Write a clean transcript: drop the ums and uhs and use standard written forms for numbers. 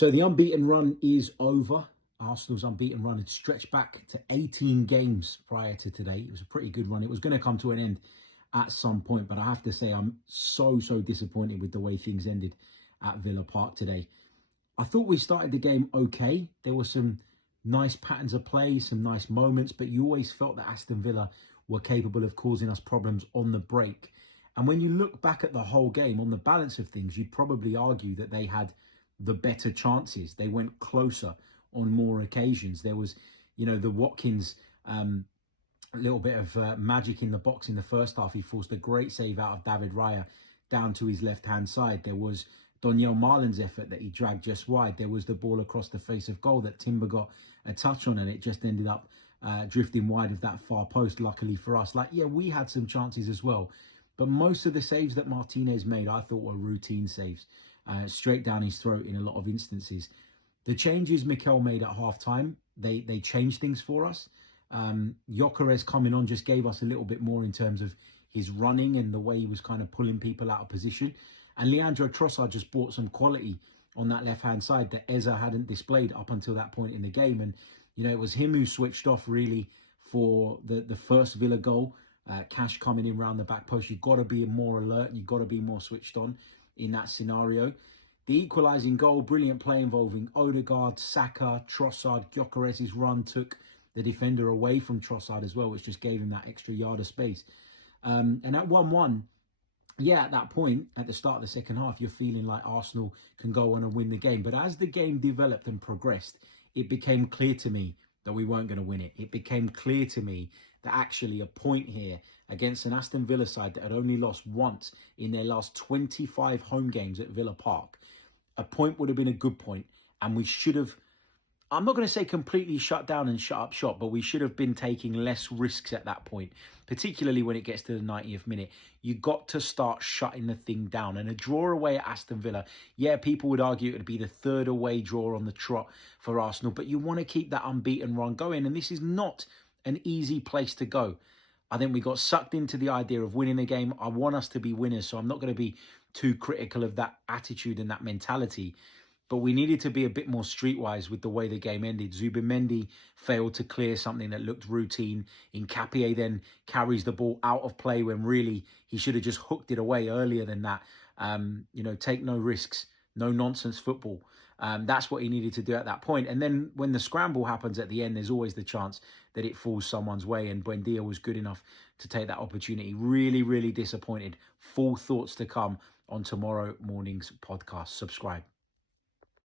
So the unbeaten run is over. Arsenal's unbeaten run had stretched back to 18 games prior to today. It was a pretty good run. It was going to come to an end at some point, but I have to say I'm so disappointed with the way things ended at Villa Park today. I thought we started the game okay. There were some nice patterns of play, some nice moments, but you always felt that Aston Villa were capable of causing us problems on the break. And when you look back at the whole game, on the balance of things, you'd probably argue that they had the better chances. They went closer on more occasions. There was, the Watkins a little bit of magic in the box in the first half. He forced a great save out of David Raya down to his left-hand side. There was Donyell Marlin's effort that he dragged just wide. There was the ball across the face of goal that Timber got a touch on, and it just ended up drifting wide of that far post, luckily for us. We had some chances as well. But most of the saves that Martinez made, I thought were routine saves, straight down his throat in a lot of instances. The changes Mikel made at half-time, they changed things for us. Gyökeres coming on just gave us a little bit more in terms of his running and the way he was kind of pulling people out of position. And Leandro Trossard just brought some quality on that left-hand side that Eza hadn't displayed up until that point in the game. And, it was him who switched off really for the first Villa goal. Cash coming in round the back post. You've got to be more alert. You've got to be more switched on in that scenario. The equalising goal, brilliant play involving Odegaard, Saka, Trossard. Gyökeres' run took the defender away from Trossard as well, which just gave him that extra yard of space. And at 1-1, at that point, at the start of the second half, you're feeling like Arsenal can go on and win the game. But as the game developed and progressed, it became clear to me that we weren't going to win it. It became clear to me that actually a point here against an Aston Villa side that had only lost once in their last 25 home games at Villa Park, a point would have been a good point, and we should have, I'm not going to say completely shut down and shut up shop, but we should have been taking less risks at that point, particularly when it gets to the 90th minute. You got to start shutting the thing down. And a draw away at Aston Villa, people would argue it would be the third away draw on the trot for Arsenal, but you want to keep that unbeaten run going, and this is not an easy place to go. I think we got sucked into the idea of winning the game. I want us to be winners, so I'm not going to be too critical of that attitude and that mentality. But we needed to be a bit more streetwise with the way the game ended. Zubimendi failed to clear something that looked routine. Nketiah then carries the ball out of play when really he should have just hooked it away earlier than that. Take no risks, no nonsense football. That's what he needed to do at that point. And then when the scramble happens at the end, there's always the chance that it falls someone's way. And Buendia was good enough to take that opportunity. Really disappointed. Full thoughts to come on tomorrow morning's podcast. Subscribe.